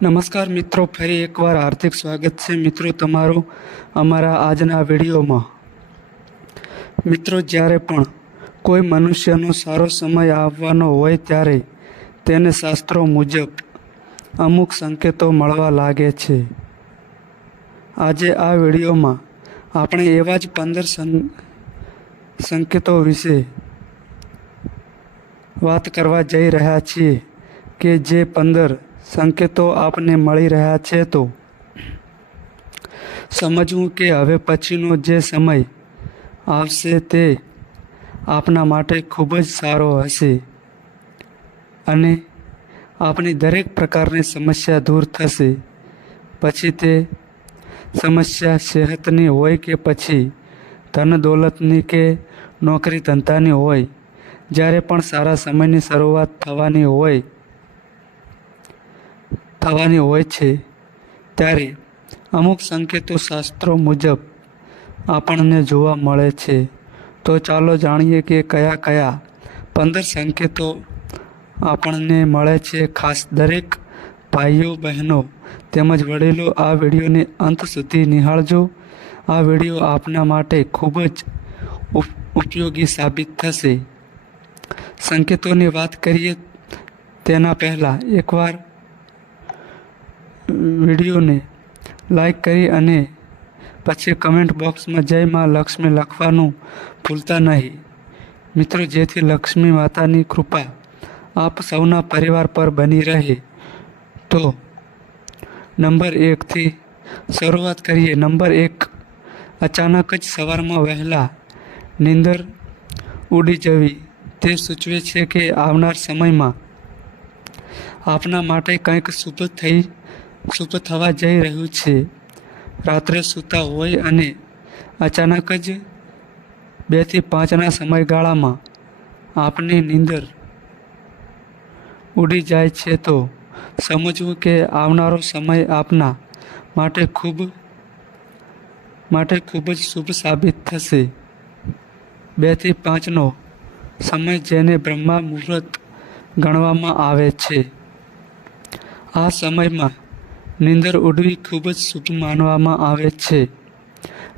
નમસ્કાર મિત્રો, ફરી એકવાર હાર્દિક સ્વાગત છે મિત્રો તમારું અમારા આજના વિડીયોમાં. મિત્રો, જ્યારે પણ કોઈ મનુષ્યનો સારો સમય આવવાનો હોય ત્યારે તેને શાસ્ત્રો મુજબ અમુક સંકેતો મળવા લાગે છે. આજે આ વિડીયોમાં આપણે એવા જ પંદર સંકેતો વિશે વાત કરવા જઈ રહ્યા છીએ કે જે પંદર સંકેતો આપને મળી રહ્યા છે તો સમજવું કે હવે પછીનો જે સમય આવશે તે આપના માટે ખૂબ જ સારો હશે અને આપણી દરેક પ્રકારની સમસ્યા દૂર થશે. પછી તે સમસ્યા સેહતની હોય કે પછી ધન દોલતની કે નોકરી ધંધાની હોય, જ્યારે પણ સારા સમયની શરૂઆત થવાની હોય થવાની હોય છે, ત્યારે અમુક સંકેતો શાસ્ત્રો મુજબ આપણને જોવા મળે છે. તો ચાલો જાણીએ કે કયા કયા પંદર સંકેતો આપણને મળે છે. ખાસ દરેક ભાઈઓ, બહેનો તેમજ વડીલો આ વિડીયોને અંત સુધી નિહાળજો. આ વીડિયો આપના માટે ખૂબ જ ઉપ- ઉપયોગી સાબિત થશે. સંકેતોની વાત કરીએ તેના પહેલાં એકવાર વિડીયોને લાઈક કરી અને પછી કમેન્ટ બોક્સમાં જય માં લક્ષ્મી લખવાનું ભૂલતા નહીં. મિત્રો, જેથી લક્ષ્મી માતાની કૃપા આપ સૌના પરિવાર પર બની રહે. તો નંબર એકથી શરૂઆત કરીએ. નંબર એક, અચાનક જ સવારમાં વહેલા નીંદર ઉડી જવી. તે સૂચવે છે કે આવનાર સમયમાં આપના માટે કંઈક શુભ થઈ શુભ થવા જઈ રહ્યું છે. રાત્રે સૂતા હોય અને અચાનક જ બેથી પાંચના સમયગાળામાં આપની નીંદર ઉડી જાય છે તો સમજવું કે આવનારો સમય આપના માટે ખૂબ માટે ખૂબ જ શુભ સાબિત થશે. બેથી પાંચનો સમય જેને બ્રહ્મા મુહૂર્ત ગણવામાં આવે છે. આ સમયમાં નીંદર ઉડવી ખૂબ જ શુભ માનવામાં આવે છે.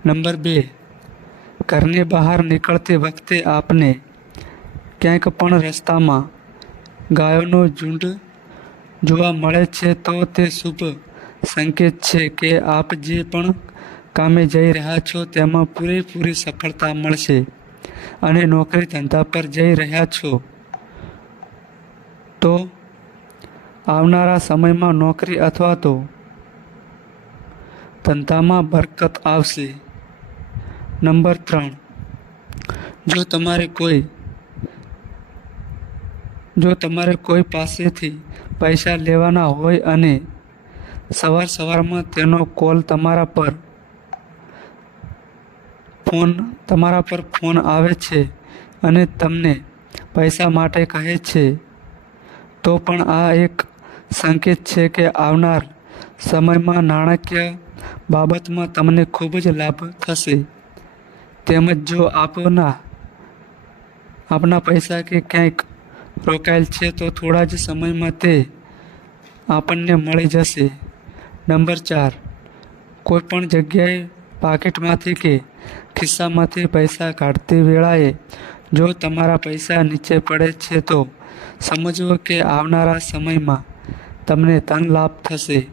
નંબર બે, ઘરની બહાર નીકળતી વખતે આપને ક્યાંક પણ રસ્તામાં ગાયોનો ઝુંડ જોવા મળે છે તો તે શુભ સંકેત છે કે આપ જે પણ કામે જઈ રહ્યા છો તેમાં પૂરેપૂરી સફળતા મળશે અને નોકરી ધંધા પર જઈ રહ્યા છો. તો આવનારા સમયમાં નોકરી અથવા તો ધંધામાં બરકત આવશે. નંબર ત્રણ. જો તમારે કોઈ જો તમારે કોઈ પાસેથી પૈસા લેવાના હોય અને સવાર સવારમાં તેનો કોલ તમારા પર ફોન તમારા પર ફોન આવે છે અને તમને પૈસા માટે કહે છે, તો પણ આ એક સંકેત છે કે આવનાર સમયમાં નાણાકીય બાબતમાં તમને ખૂબ જ લાભ થશે. તેમજ જો આપના આપના પૈસા કે ક્યાંક રોકાયેલ છે, તો થોડા જ સમયમાં તે આપણને મળી જશે. નંબર ચાર કોઈ પણ જગ્યાએ પાકીટમાંથી કે ખિસ્સામાંથી પૈસા કાઢતી વેળાએ જો તમારા પૈસા નીચે પડે છે, તો સમજવો કે આવનારા સમયમાં તમને ધન લાભ થશે.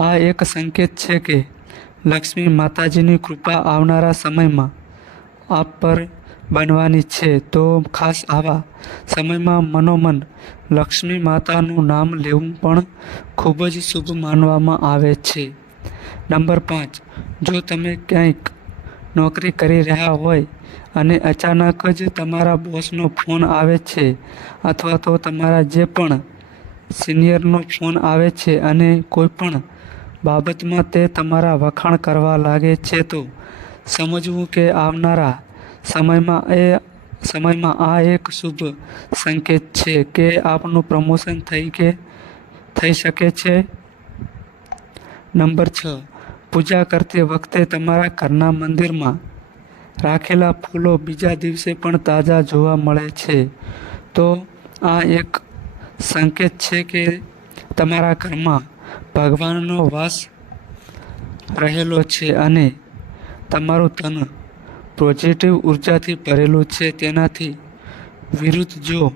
આ એક સંકેત છે કે લક્ષ્મી માતાજીની કૃપા આવનારા સમયમાં આપ પર બનવાની છે. તો ખાસ આવા સમયમાં મનોમન લક્ષ્મી માતાનું નામ લેવું પણ ખૂબ જ શુભ માનવામાં આવે છે. નંબર પાંચ, જો તમે ક્યાંક નોકરી કરી રહ્યા હોય અને અચાનક જ તમારા બોસનો ફોન આવે છે અથવા તો તમારા જે પણ સિનિયરનો ફોન આવે છે અને કોઈ પણ બાબતમાં તે તમારા વખાણ કરવા લાગે છે તો સમજવું કે આવનારા સમયમાં એ સમયમાં આ એક શુભ સંકેત છે કે આપનું પ્રમોશન થઈ કે થઈ શકે છે. નંબર છ. પૂજા કરતી વખતે તમારા ઘરના મંદિરમાં રાખેલા ફૂલો બીજા દિવસે પણ તાજા જોવા મળે છે. તો આ એક સંકેત છે કે તમારા ઘરમાં ભગવાનનો વાસ રહેલો છે અને તમારું તન પોઝિટિવ ઉર્જાથી ભરેલું છે. તેનાથી વિરુદ્ધ જો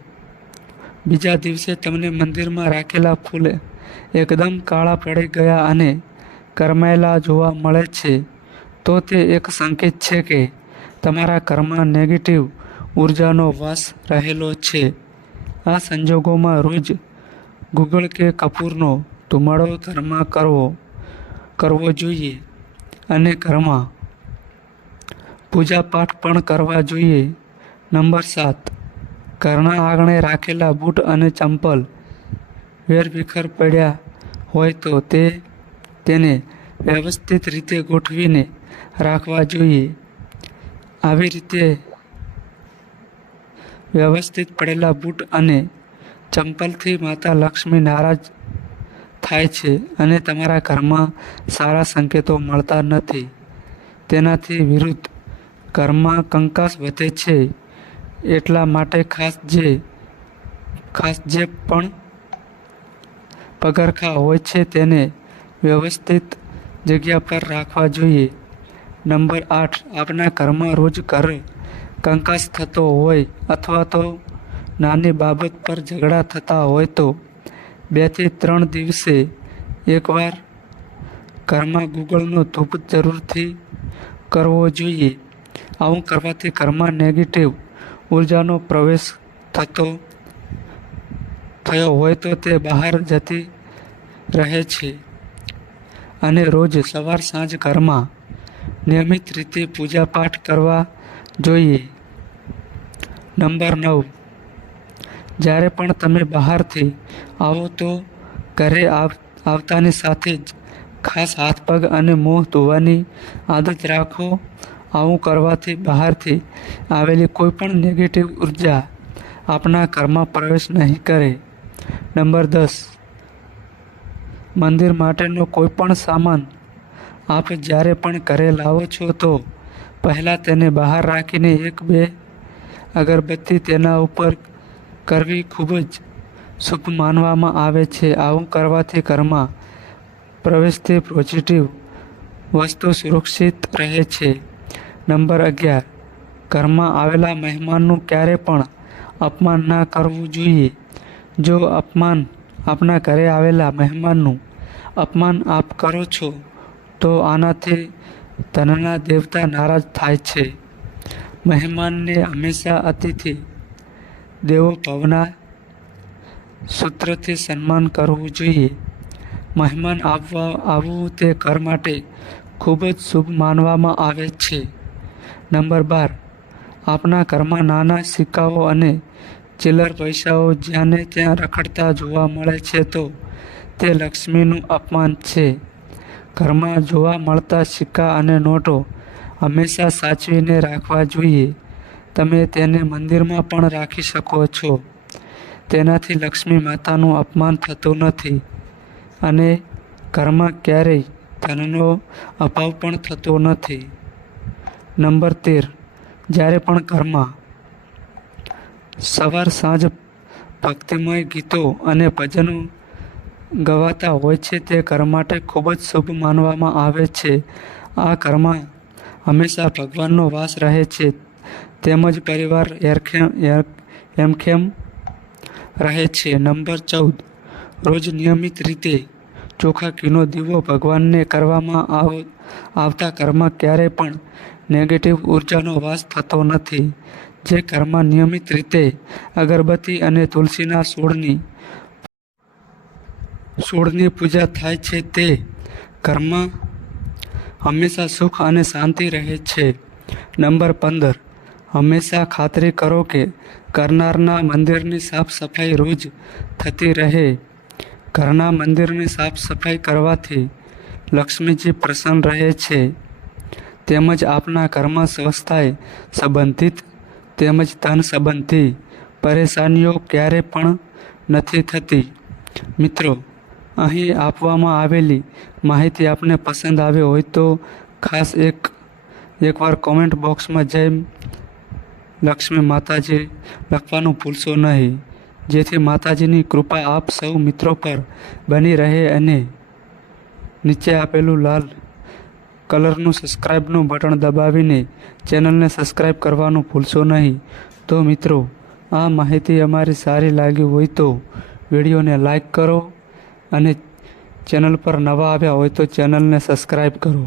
બીજા દિવસે તમને મંદિરમાં રાખેલા ફૂલ એકદમ કાળા પડી ગયા અને કરમાયેલા જોવા મળે છે, તો તે એક સંકેત છે કે તમારા ઘરમાં નેગેટિવ ઉર્જાનો વાસ રહેલો છે. આ સંજોગોમાં રોજ ગુગળ કે કપૂરનો ધુમાડો ઘરમાં કરવો કરવો જોઈએ અને ઘરમાં પૂજાપાઠ પણ કરવા જોઈએ. નંબર સાત, ઘરના આંગણે રાખેલા બૂટ અને ચંપલ વેરવિખર પડ્યા હોય તો તે તેને વ્યવસ્થિત રીતે ગોઠવીને રાખવા જોઈએ. આવી રીતે વ્યવસ્થિત પડેલા બૂટ અને ચંપલથી માતા લક્ષ્મી નારાજ થાય છે અને તમારા ઘરમાં સારા સંકેતો મળતા નથી. તેનાથી વિરુદ્ધ ઘરમાં કંકાસ વધે છે એટલા માટે ખાસ જે ખાસ જે પણ પગરખા હોય છે તેને વ્યવસ્થિત જગ્યા પર રાખવા જોઈએ. નંબર આઠ, આપના ઘરમાં રોજ ઘર કંકાસ થતો હોય અથવા તો નાની બાબત પર ઝઘડા થતા હોય તો બેથી ત્રણ દિવસે એકવાર ઘરમાં ગૂગળનો ધૂપ જરૂરથી કરવો જોઈએ. આવું કરવાથી ઘરમાં નેગેટિવ ઉર્જાનો પ્રવેશ થતો, થયો હોય તો તે બહાર જતી રહે છે. અને રોજ સવાર સાંજ ઘરમાં નિયમિત રીતે પૂજાપાઠ કરવા જોઈએ. નંબર નવ. જ્યારે પણ તમે બહારથી આવો તો ઘરે આવ, આવતાની સાથે જ ખાસ હાથ, પગ અને મોં ધોવાની આદત રાખો. આવું કરવાથી બહારથી આવેલી કોઈ પણ નેગેટિવ ઊર્જા આપના ઘરમાં પ્રવેશ નહીં કરે. નંબર દસ. મંદિર માટેનો કોઈ પણ સામાન આપ જ્યારે પણ ઘરે લાવો છો તો પહેલાં તેને બહાર રાખીને એક બે અગરબત્તી તેના ઉપર કરવી ખૂબ જ શુભ માનવામાં આવે છે, આવું કરવાથી ઘરમાં પ્રવેશથી પોઝિટિવ વસ્તુ સુરક્ષિત રહે છે. નંબર અગિયાર, ઘરમાં આવેલા મહેમાનનું ક્યારે પણ અપમાન ના કરવું જોઈએ. જો અપમાન આપના ઘરે આવેલા મહેમાનનું અપમાન આપ કરો છો, તો આનાથી ધનના દેવતા નારાજ થાય છે. મહેમાનને હંમેશા અતિથિ દેવો ભવના સૂત્રથી સન્માન કરવું જોઈએ. મહેમાન આવવા આવવું તે ઘર માટે ખૂબ જ શુભ માનવામાં આવે છે. નંબર બાર આપના ઘરમાં નાના સિક્કાઓ અને ચિલ્લર પૈસાઓ જ્યાંને ત્યાં રખડતા જોવા મળે છે તો તે લક્ષ્મીનું અપમાન છે. ઘરમાં જોવા મળતા સિક્કા અને નોટો હંમેશા સાચવીને રાખવા જોઈએ. તમે તેને મંદિરમાં પણ રાખી શકો છો. તેનાથી લક્ષ્મી માતાનું અપમાન થતું નથી. અને ઘરમાં ક્યારેય ધનનો અભાવ પણ થતો નથી. નંબર તેર. જ્યારે પણ ઘરમાં સવાર સાંજ ભક્તિમય ગીતો અને ભજનો ગવાતા હોય છે, તે ઘર માટે ખૂબ જ શુભ માનવામાં આવે છે. આ ઘરમાં હંમેશા ભગવાનનો વાસ રહે છે. તેમજ પરિવાર એરખેમ એર- હેમખેમ રહે છે. નંબર ચૌદ. રોજ નિયમિત રીતે ચોખા ઘીનો દીવો ભગવાનને કરવામાં આવ આવતા ઘરમાં ક્યારેય પણ નેગેટિવ ઉર્જાનો વાસ થતો નથી. જે ઘરમાં નિયમિત રીતે અગરબત્તી અને તુલસીના છોડની છોડની પૂજા થાય છે તે ઘરમાં હંમેશા સુખ અને શાંતિ રહે છે. નંબર પંદર. હંમેશા ખાતરી કરો કે કરનારના મંદિરની સાફ સફાઈ રોજ થતી રહે. ઘરના મંદિરની સાફ સફાઈ કરવાથી લક્ષ્મીજી પ્રસન્ન રહે છે. તેમજ આપના ઘરમાં સ્વસ્થાય સંબંધિત તેમજ ધન સંબંધી પરેશાનીઓ ક્યારે પણ નથી થતી. મિત્રો અહીં આપવામાં આવેલી માહિતી આપને પસંદ આવી હોય તો ખાસ એક, એકવાર કોમેન્ટ બોક્સમાં જય લક્ષ્મી માતાજી લખવાનું ભૂલશો નહીં. જેથી માતાજીની કૃપા આપ સૌ મિત્રો પર બની રહે અને નીચે આપેલું લાલ કલરનું સબસ્ક્રાઈબનું બટન દબાવીને ચેનલને સબસ્ક્રાઈબ કરવાનું ભૂલશો નહીં. તો મિત્રો, આ માહિતી અમારી સારી લાગી હોય તો વિડીયોને લાઈક કરો અને ચેનલ પર નવા આવ્યા હોય તો ચેનલને સબસ્ક્રાઈબ કરો.